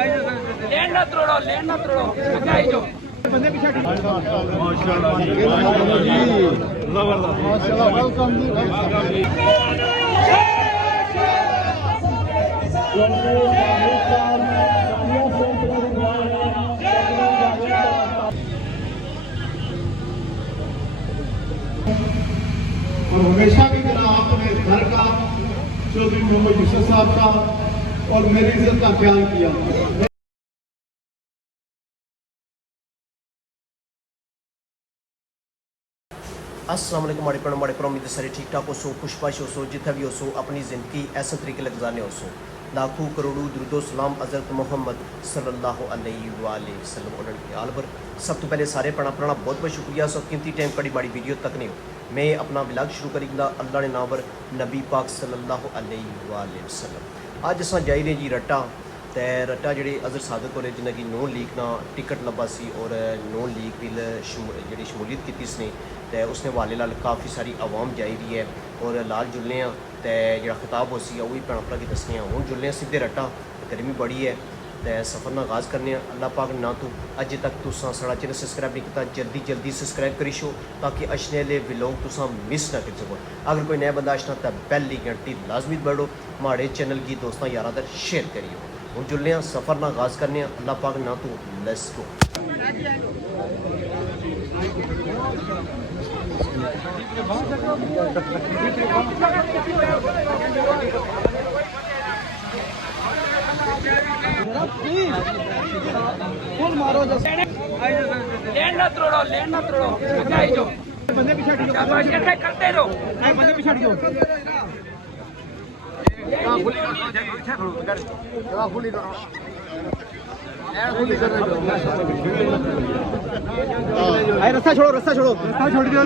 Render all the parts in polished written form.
लेना तोड़ो लगाई जो बंदे पीछे माशाल्लाह जी जबरदस्त माशाल्लाह वेलकम जी और हमेशा की तरह आपने घर का चौधरी मोहम्मद यूसुफ साहब का और मेरी इज्जत का ख्याल किया। अस्सलाम वालेकुम माड़े पर उम्मीद सारे ठीक ठाक हो सो खुशबाश हो सो जितना भी हो सो अपनी ज़िंदगी ऐसे तरीके लग गुजारने हो सो लाखों करोड़ों दुरूद सलाम हज़रत मोहम्मद सल्लल्लाहु अलैहि वसल्लम के आल पर। सब तो पहले सारे पढ़ना बहुत बहुत शुक्रिया। सब कीमती टाइम कड़ी माड़ी वीडियो तक नहीं हो मैं अपना व्लॉग शुरू करींदा अल्लाह ने नाम पर नबी पाक सल्लल्लाहु अलैहि वसल्लम। अज अस जाई रहे जी रट्टा ते रट्टा जेह्ड़े अज़र सादक होरें जिन्हें कि नोन लीग ना टिकट लब्भा सी और नोन लीग बिल जी शमूलियत की इसने तो उसने हवाले नाल काफ़ी सारी आवाम जाई रही है और लाल जुलने तो जो खिताब हो सी वही भैन भरा की दसने हूँ जुलने सीधे रट्टा गर्मी बड़ी है तो सफ़र ना आगाज़ करने अल्लाह पाक ना तो अजे तक तुसा साढ़ा चैनल सब्सक्राइब नहीं किया जल्दी सब्सक्राइब करी छो ताकि अचने वाले व्लॉग तुसा मिस ना कर सको। अगर कोई नया बंदा अचना तो बेल की घंटी लाजमी बढ़ो माड़े चैनल की दोस्तों यारा तक शेयर करियो। हम जुलने सफ़र ना आगाज़ करने अल्लाह पाक ना तो लेट्स गो। लेना तोड़ो लगाई जो बंदे पीछे शाबाश ऐसे करते रहो बंदे पीछे हट जाओ रास्ता छोड़ो रास्ता छोड़ दिया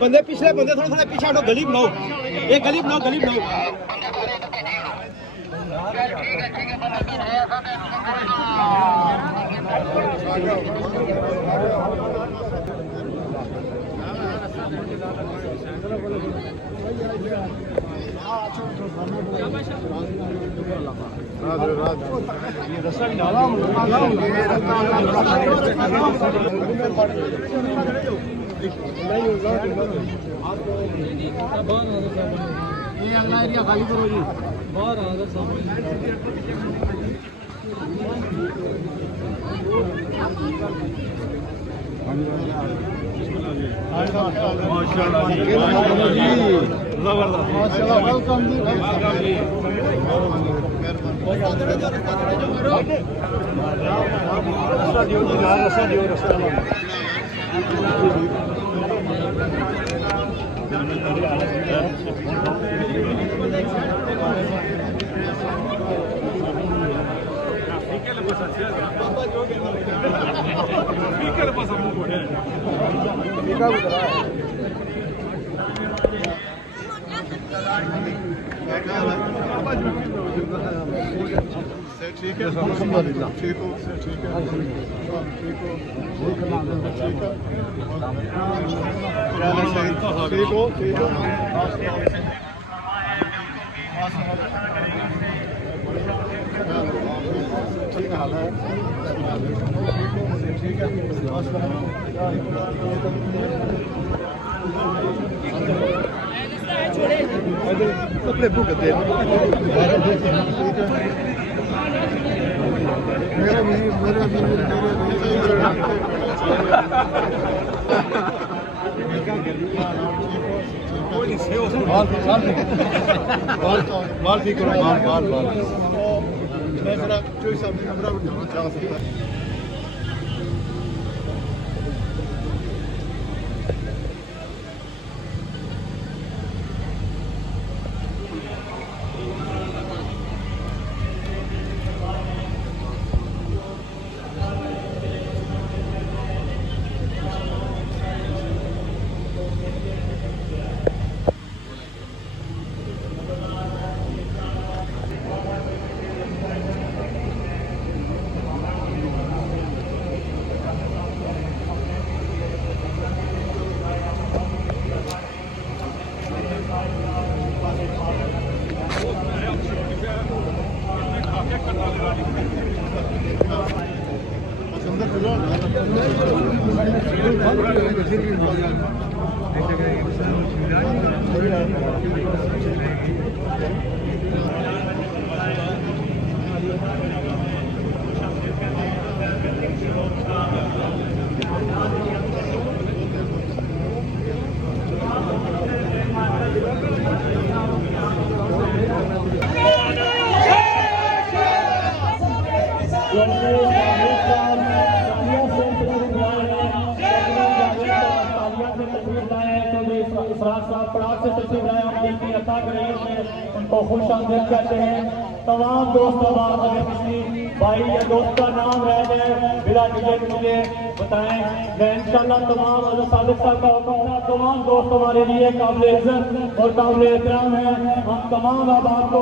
बंदे पिछले बंदे थोड़ा पीछे हटो गली बनाओ एक गली बनाओ ये अगला एरिया खाली करो जी बाहर आ गए माशाल्लाह जी जबरदस्त माशाल्लाह वेलकम जी रास्ता दियो ठीक है अल्हम्दुलिल्लाह ठीक हो ठीक है ठीक हो ठीक हाल है ठीक है कपड़े बुक दे मेरा भी बाल ठीक करो बाल मैं जरा जो सब कैमरा उठाना चाह सकता है उनको खुश आमदीद कहते हैं। तमाम दोस्त अहबाब अगर किसी भाई या दोस्त का नाम रह जाए बिला टिकट मुझे बताएं, मैं इंशाल्लाह तमाम सादिक साहब का हुक्म था, तमाम दोस्त हमारे लिए काबिल इज्जत और काबिल एहतराम है। हम तमाम अहबाब को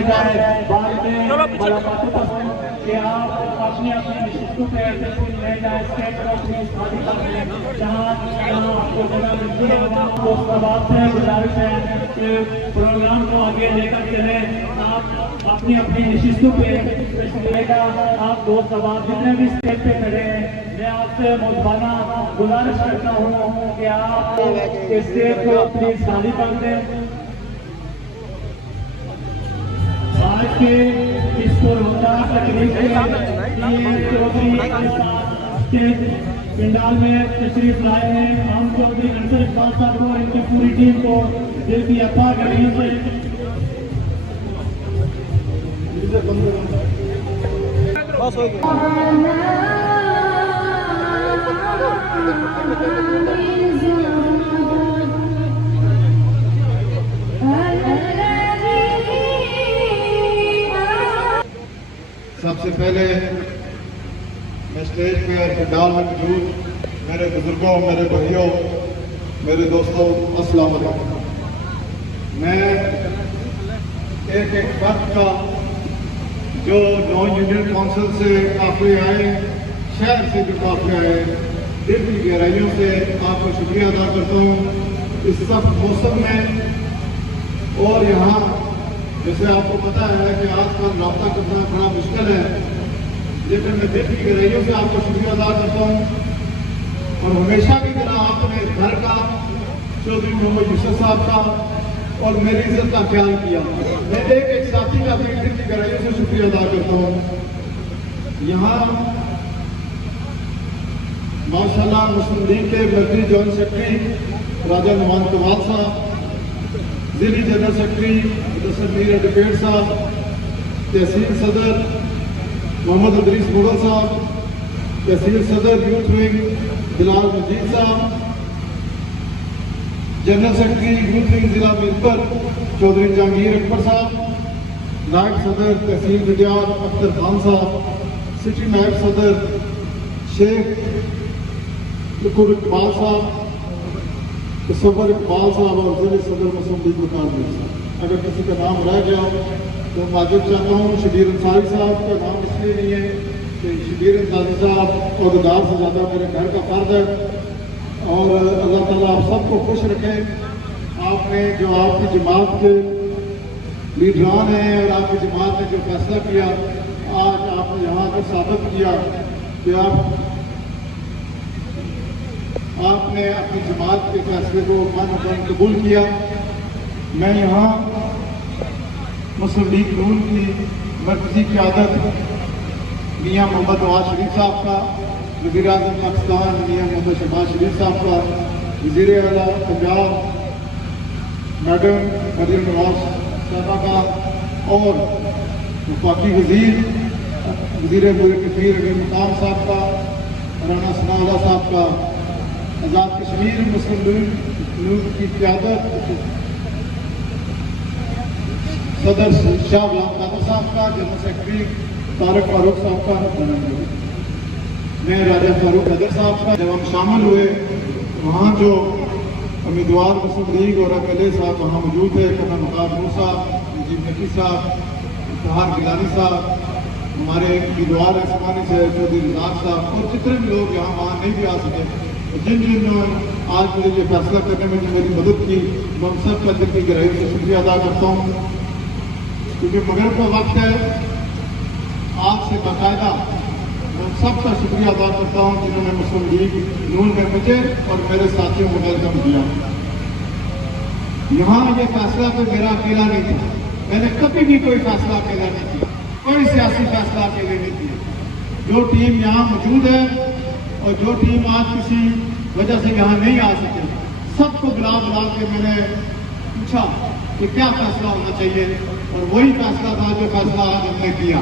जाए बाद में मुलाकातों का कि आप अपनी अपनी नशिस्तों पे ले जाए स्टेज पर अपनी शादी कर जहाँ आपको जगह मिलती है दोस्त आबाद से गुजारिश है कि प्रोग्राम को आगे लेकर चले। आप अपनी अपनी नशिस्तों पे लेगा आप दोस्त आबाद जितने भी स्टेज पे खड़े हैं मैं आपसे मुझबाना गुजारिश करता हूँ कि आप इस स्टेज को प्लीज खाली कर दें। आज के इस पुरस्कार तकरीब के चौधरी पंडाल में तशरीफ लाए हैं। हम चौधरी अंसर इकबाल साहब को और इनकी पूरी टीम को दिल की अता करिए से बस हो गया। सबसे पहले मैं स्टेज पे और पंडाल में मौजूद मेरे बुजुर्गों, मेरे भाइयों, मेरे दोस्तों, अस्सलाम वालेकुम। मैं एक वक्त का जो नॉन यूनियन काउंसिल से काफ़ी आए, शहर से भी काफ़ी आए, दिल की गहराइयों से आपको शुक्रिया अदा करता हूँ इस सख्त मौसम में। और यहाँ जैसे आपको पता है कि आजकल रब्ता करना बड़ा मुश्किल है, लेकिन मैं दिल की गहराइयों से आपको शुक्रिया अदा करता हूँ। और हमेशा की तरह आपने घर का, चौधरी मोहम्मद यूसुफ साहब का और मेरी इज्जत का ख्याल किया। मैं एक साथी का अपनी दिल की गहराइयों से शुक्रिया अदा करता हूँ। यहाँ माशाल्लाह मुस्लिम लीग के मर्कजी जॉइंट सेक्रेटरी राजा नुमान कमाल साहब, जिली जनरल सेक्रेटरी मीर एडवोकेट साहब, तहसील सदर मोहम्मद अदरीस मुगल साहब, तहसील सदर यूथ विंग बिलाल मजीद साहब, जनरल सेक्रेटरी यूथ विंग जिला मीरपुर चौधरी जहांगीर अकबर साहब, नायब सदर तहसील बिटियार अख्तर खान साहब, सिटी नायब सदर शेख इकबाल साहब, सफर इकबाल साहब और जिले सदर मुस्लिम लीग मुकामी साहब। अगर किसी का नाम रह गया तो माजूद चाहता हूँ। शबीर अंसारी साहब का नाम इसलिए नहीं है कि शबीर अंसारी साहब औहदेदार से ज़्यादा मेरे घर का फर्द है। और अल्लाह ताला आप सबको खुश रखे। आपने जो आपकी जमात के लीडरान हैं और आपकी जमात ने जो फैसला किया, आज आपने यहाँ पर साबित किया कि आपने अपनी जमात के फैसले को मन कबूल किया میں یہاں مسلم لیگ نون کی مرکزی قیادت میاں محمد نواز شریف صاحب کا، وزیر اعظم پاکستان میاں محمد شہباز شریف صاحب کا، وزیر اعلیٰ پنجاب میڈم مریم نواز صاحبہ کا، اور وفاقی وزیر امور کثیر امیر مقام صاحب کا، رانا ثناء اللہ صاحب کا، آزاد کشمیر مسلم لیگ کی قیادت صدر شاہ غلام قادر صاحب کا، جنرل سیکرٹری طارق فاروق صاحب کا، میں راجہ فاروق حیدر صاحب کا۔ جب ہم شامل ہوئے وہاں جو امیدوار مسلم لیگ اور اکیلے صاحب وہاں موجود تھے، کرنل مختار نور صاحب، نجیب نقی صاحب، اتحاد گیلانی صاحب، ہمارے امیدوار عثمانی سے چودھری رزاق صاحب، اور جتنے بھی لوگ یہاں وہاں نہیں بھی آ سکے، جن آج مجھے یہ فیصلہ کرنے میں جو میری مدد کی، میں ان سب کا دل کی گہرائی سے شکریہ ادا کرتا ہوں، کیونکہ مغرب کا وقت ہے۔ آپ سے باقاعدہ میں سب کا شکریہ ادا کرتا ہوں جنہوں نے مسلم لیگ نون میں مجھے اور میرے ساتھیوں کو ویلکم کیا۔ یہاں یہ فیصلہ تو میرا اکیلا نہیں تھا، میں نے کبھی بھی کوئی فیصلہ اکیلا نہیں کیا، کوئی سیاسی فیصلہ اکیلے نہیں کیا۔ جو ٹیم یہاں موجود ہے اور جو ٹیم آج کسی وجہ سے یہاں نہیں آ سکے، سب کو بلا کے میں نے پوچھا کہ کیا فیصلہ ہونا چاہیے، اور وہی فیصلہ تھا جو فیصلہ آج ہم نے کیا۔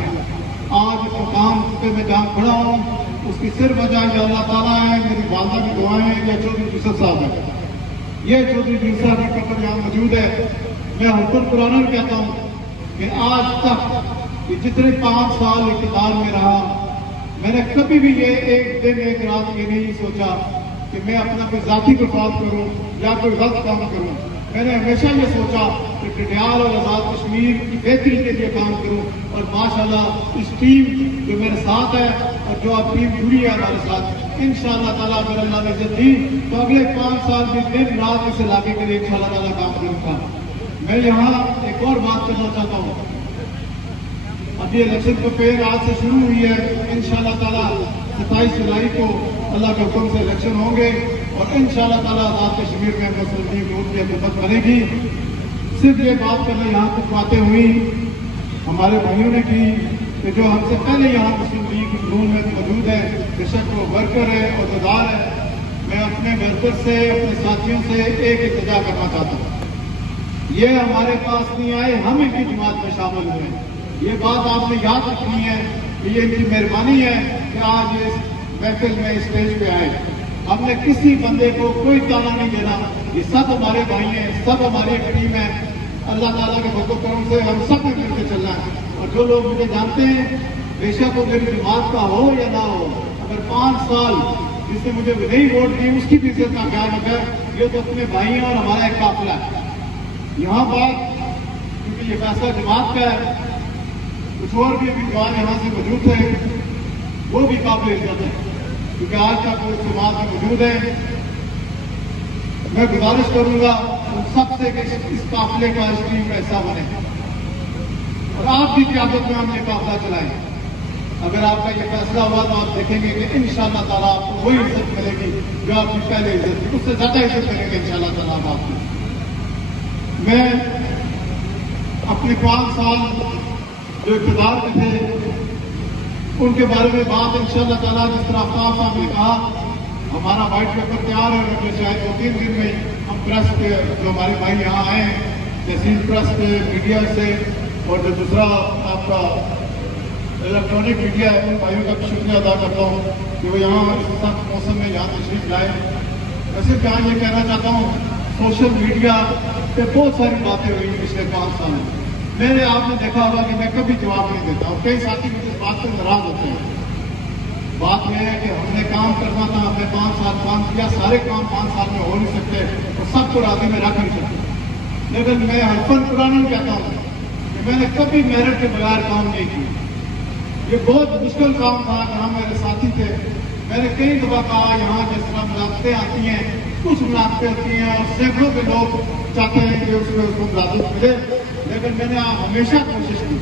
آج اس مقام پہ میں جہاں کھڑا ہوں، اس کی صرف وجہ یہ اللہ تعالیٰ ہے، میری والدہ کی دعائیں یا چودھری یوسف صاحب ہے۔ یہ چودھری یوسف صاحب کی قبر یہاں موجود ہے۔ میں حکم قرآن کہتا ہوں کہ آج تک یہ جتنے 5 سال اقتدار میں رہا، میں نے کبھی بھی یہ ایک دن ایک رات یہ نہیں سوچا کہ میں اپنا کوئی ذاتی مفاد کروں یا کوئی غلط کام کروں۔ میں نے ہمیشہ یہ سوچا کہ ٹڈیال اور آزاد کشمیر کی بہتری کے لیے کام کروں، اور ماشاءاللہ اس ٹیم جو میرے ساتھ ہے اور جو اب ٹیم جڑی ہے ہمارے ساتھ، انشاءاللہ تعالیٰ اگر اللہ نے عزت دی تو اگلے 5 سال بھی دن رات اس علاقے کے لیے انشاءاللہ تعالیٰ کام کروں گا۔ میں یہاں ایک اور بات کرنا چاہتا ہوں، ابھی الیکشن کیمپین آج سے شروع ہوئی ہے، انشاءاللہ تعالیٰ 27 جولائی کو اللہ کے حکم سے الیکشن ہوں گے، اور انشاءاللہ تعالیٰ آزاد کشمیر میں مسلم لیگ نون کی حکومت بنے گی۔ صرف یہ بات کرنے یہاں کچھ باتیں ہوئی ہمارے بھائیوں نے کی کہ جو ہم سے پہلے یہاں مسلم لیگ نون میں موجود ہے، بے شک وہ ورکر ہے اور عہدیدار ہے، میں اپنے ورکر سے اپنے ساتھیوں سے ایک التجا کرنا چاہتا ہوں، یہ ہمارے پاس نہیں آئے، ہم ان کی جماعت میں شامل ہوئے۔ یہ بات آپ نے یاد رکھنی ہے کہ یہ ان کی مہربانی ہے کہ آج اس محفل میں اسٹیج پہ آئے۔ ہم نے کسی بندے کو کوئی تانا نہیں دینا، یہ سب ہمارے بھائی ہیں، سب ہماری ایک ٹیم ہے۔ اللہ تعالیٰ کے فضل و کرم سے ہم سب نے مل کے چلنا ہے، اور جو لوگ مجھے جانتے ہیں، بے شک وہ میری جماعت کا ہو یا نہ ہو، اگر 5 سال جس نے مجھے نہیں ووٹ دی اس کی بھی عزت کا خیال رکھے، یہ تو اپنے بھائی ہیں اور ہمارا ایک قافلہ ہے۔ یہاں بات کیونکہ یہ فیصلہ جماعت کا ہے، کچھ اور بھی ابھی جوان یہاں سے موجود تھے، وہ بھی قابل عزت ہے کیونکہ آج تک وہ جماعت میں موجود ہے۔ میں گزارش کروں گا ان سب سے کہ اس قافلے کا اس ٹیم کا حصہ بنے، اور آپ کی قیادت میں ہم یہ قافلہ چلائیں۔ اگر آپ کا یہ فیصلہ ہوا تو آپ دیکھیں گے کہ انشاءاللہ تعالیٰ آپ کو وہی عزت ملے گی جو آپ کی پہلے عزت تھی، اس سے زیادہ عزت ملے گی انشاءاللہ تعالیٰ آپ کو۔ میں اپنے 5 سال جو اقتدار میں تھے ان کے بارے میں بات انشاءاللہ تعالیٰ جس طرح آفتاب صاحب نے کہا، ہمارا وائٹ پیپر تیار ہے، اور شاید 2-3 دن میں ہم پریس کے جو ہمارے بھائی یہاں آئے ہیں، تحصیل پریس کے میڈیا سے، اور جو دوسرا آپ کا الیکٹرانک میڈیا ہے، ان بھائیوں کا بھی شکریہ ادا کرتا ہوں کہ وہ یہاں اس سخت موسم میں یہاں تشریف لائے۔ میں صرف یہاں یہ کہنا چاہتا ہوں، سوشل میڈیا پہ بہت ساری باتیں ہوئی پچھلے 5 سال میں، میرے آپ نے دیکھا ہوگا کہ میں کبھی جواب نہیں دیتا، اور کئی ساتھی مجھے اس بات سے ناراض ہوتے ہیں۔ بات یہ ہے کہ ہم نے کام کرنا تھا، ہم نے 5 سال کام کیا، سارے کام 5 سال میں ہو نہیں سکتے اور سب کو راضی میں رکھ نہیں سکتے، لیکن میں حلفاً قرآن کہتا ہوں کہ میں نے کبھی میرٹ کے بغیر کام نہیں کیا۔ یہ بہت مشکل کام تھا، جہاں میرے ساتھی تھے، میں نے کئی دفعہ کہا یہاں جس طرح ملاقاتیں آتی ہیں، کچھ ملاقاتیں ہوتی ہیں اور سینکڑوں کے لوگ چاہتے ہیں کہ اس میں اس کو ملازمت ملے، لیکن میں نے ہمیشہ کوشش کی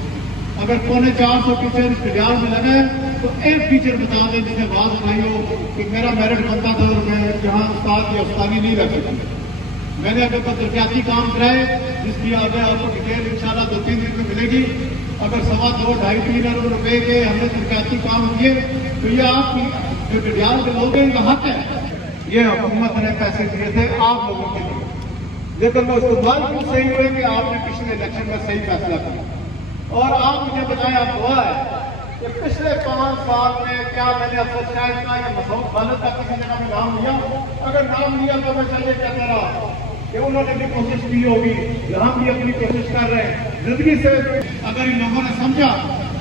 اگر 450 ٹیچر ٹڈیال میں لگے تو ایک ٹیچر بتا دیں جس نے بات اٹھائی ہو کہ میرا میرٹ بنتا تھا اور میں جہاں استاد یا استانی نہیں رکھ سکتا، मैंने अभी तक तरक्याती काम कराए, जिसकी आगे आपको डिटेल इंशाल्लाह 2-3 दिन में मिलेगी। अगर 2.5-2.5-3 अरब रुपए के हमने तरक्याती काम किए तो ये आपकी जो डिडियाल के लोग हैं इनका हक है। ये हुकूमत ने पैसे दिए थे आप लोगों के लिए, लेकिन वो इस्तेमाल क्यों सही हुए कि आपने पिछले इलेक्शन में सही फैसला किया। और आप मुझे बताएं, आप हुआ है कि पिछले 5 साल में क्या मैंने अफसर शायद का या मसूद खालिद का किसी जगह में नाम लिया? अगर नाम लिया तो मैं चलिए कहता रहा कि उन्होंने भी कोशिश की होगी, हम भी अपनी कोशिश कर रहे हैं जिंदगी से। अगर इन लोगों ने समझा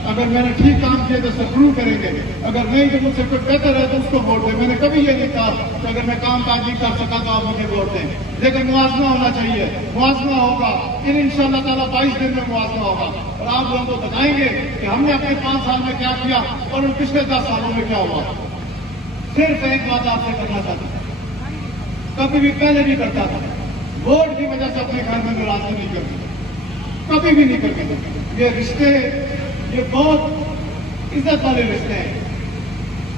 अगर मैंने ठीक काम किया तो अप्रूव करेंगे, अगर नहीं तो मुझसे कुछ बेहतर है तो उसको वोट दें। मैंने कभी ये नहीं कहा कि अगर मैं काम काज नहीं कर सका तो आप मुझे वोट दें, लेकिन मुआवजा होना चाहिए। मुआवजा होगा, इन इंशाअल्लाह ताला 22 दिन में मुआवजा होगा और आप लोगों को बताएंगे कि हमने अपने 5 साल में क्या किया और उन पिछले 10 सालों में क्या हुआ। सिर्फ एक बात आपसे करना चाहता हूं, कभी भी पहले नहीं करता था, वोट की वजह से अपने घर में नाराजगी नहीं करती, कभी भी नहीं करती। ये रिश्ते ये बहुत इज्जत वाले रिश्ते हैं।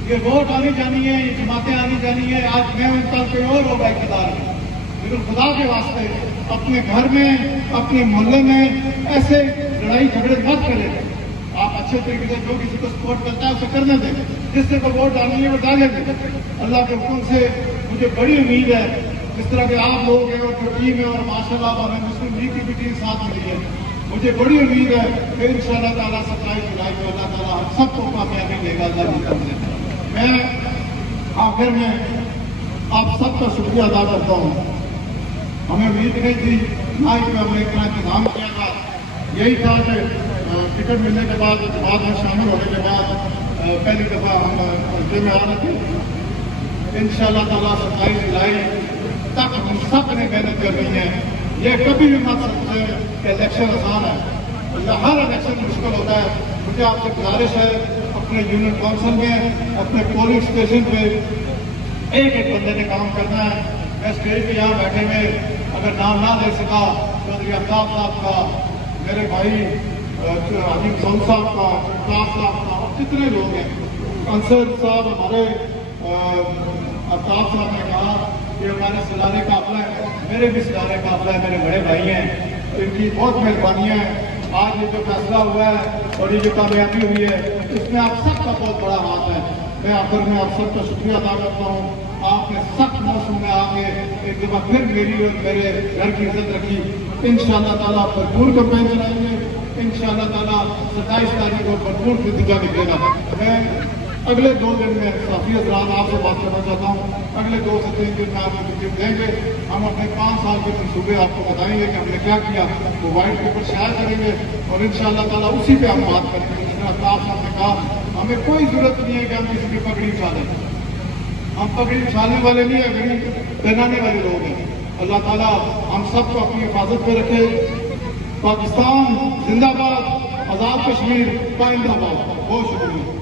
ये वोट आनी जानी है, ये जमातें आनी जानी है। आज मैं उन कल कोई और होगा इक़्तिदार में, लेकिन खुदा के वास्ते अपने घर में अपने मोहल्ले में ऐसे लड़ाई झगड़े मत करें। आप अच्छे तरीके से जो किसी को सपोर्ट करता है उसे करने दें, जिससे को वोट डालनी है वो डालेंगे। अल्लाह के हुक्म से मुझे बड़ी उम्मीद है, जिस तरह के आप लोग हैं और जो टीम है और माशाल्लाह हमें मुस्लिम लीग की भी टीम साथ मिली है, मुझे बड़ी उम्मीद है कि इंशाअल्लाह ताला 27 जुलाई को अल्लाह ताला हम सबको कामयाबी देगा अल्लाह की तरफ से। मैं आखिर में आप सबका शुक्रिया अदा करता हूँ। हमें उम्मीद नहीं थी, ना ही हमने इतना इंतजाम किया था। यही था कि टिकट मिलने के बाद में शामिल होने के बाद पहली दफ़ा हम हल्के में आ रहे थे। इंशाअल्लाह ताला 27 जुलाई तक हम सब ने मेहनत कर रही है। ये कभी भी मत समझे कि इलेक्शन आसान है, हर इलेक्शन मुश्किल होता है। मुझे आपसे गुजारिश है, अपने यूनियन काउंसिल में अपने पोलिंग स्टेशन पे एक एक बंदे ने काम करना है। मैं स्टेज पे यहाँ बैठे हुए अगर नाम ना दे सका चौधरी अफ्ताब साहब का, मेरे भाई अजीम सऊद साहब का, अफ्ताब साहब का और जितने लोग हैं, अंसर साहब हमारे अफ्ताब साहब ने कहा कि हमारे सलारे काफिला है, मेरे भी सलारे काफिला है, मेरे बड़े भाई हैं, तो इनकी बहुत मेहरबानियाँ हैं। आज ये जो फैसला हुआ है और ये जो कामयाबी हुई है, इसमें आप सबका बहुत बड़ा हाथ है। मैं आखिर में आप सबका शुक्रिया अदा करता हूँ। आपने सख्त मौसम में आके एक दफा फिर मेरी और मेरे घर की इज्जत रखी। इंशाअल्लाह ताला भरपूर कैंपेन चलाएंगे, इंशाअल्लाह ताला 27 तारीख को भरपूर नतीजा निकलेगा। मैं अगले 2 दिन में काफी हजरात आपसे बात करना चाहता हूँ। अगले 2 से 3 दिन में आपको टिकट देंगे। हम अपने 5 साल के मनसूबे आपको बताएंगे कि हमने क्या किया, वो व्हाइट पेपर शेयर करेंगे और इंशाअल्लाह ताला उसी पे हम बात करेंगे। जिसमें अफ्ताब साहब ने कहा, हमें कोई जरूरत नहीं है कि हम किसी की पगड़ी उछालें, हम पगड़ी उछालने वाले नहीं है, पगड़ी पहनाने वाले लोग हैं। अल्लाह ताला हम सबको अपनी हिफाजत में रखे। पाकिस्तान जिंदाबाद, आज़ाद कश्मीर पाइंदाबाद। बहुत शुक्रिया।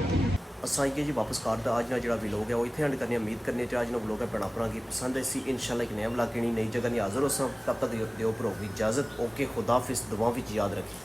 असां जी वापस करदा अज ना जो व्लॉग है वो इतने एंड करने उम्मीद करने अज ना व्लॉग है भैन भरा की पसंद आई। इंशाअल्लाह एक नया व्लॉग नई जगह नहीं हाजिर हो। तब तक दिओ भरो की इजाजत। ओके, खुदाफिज, दुआ विच याद रखी।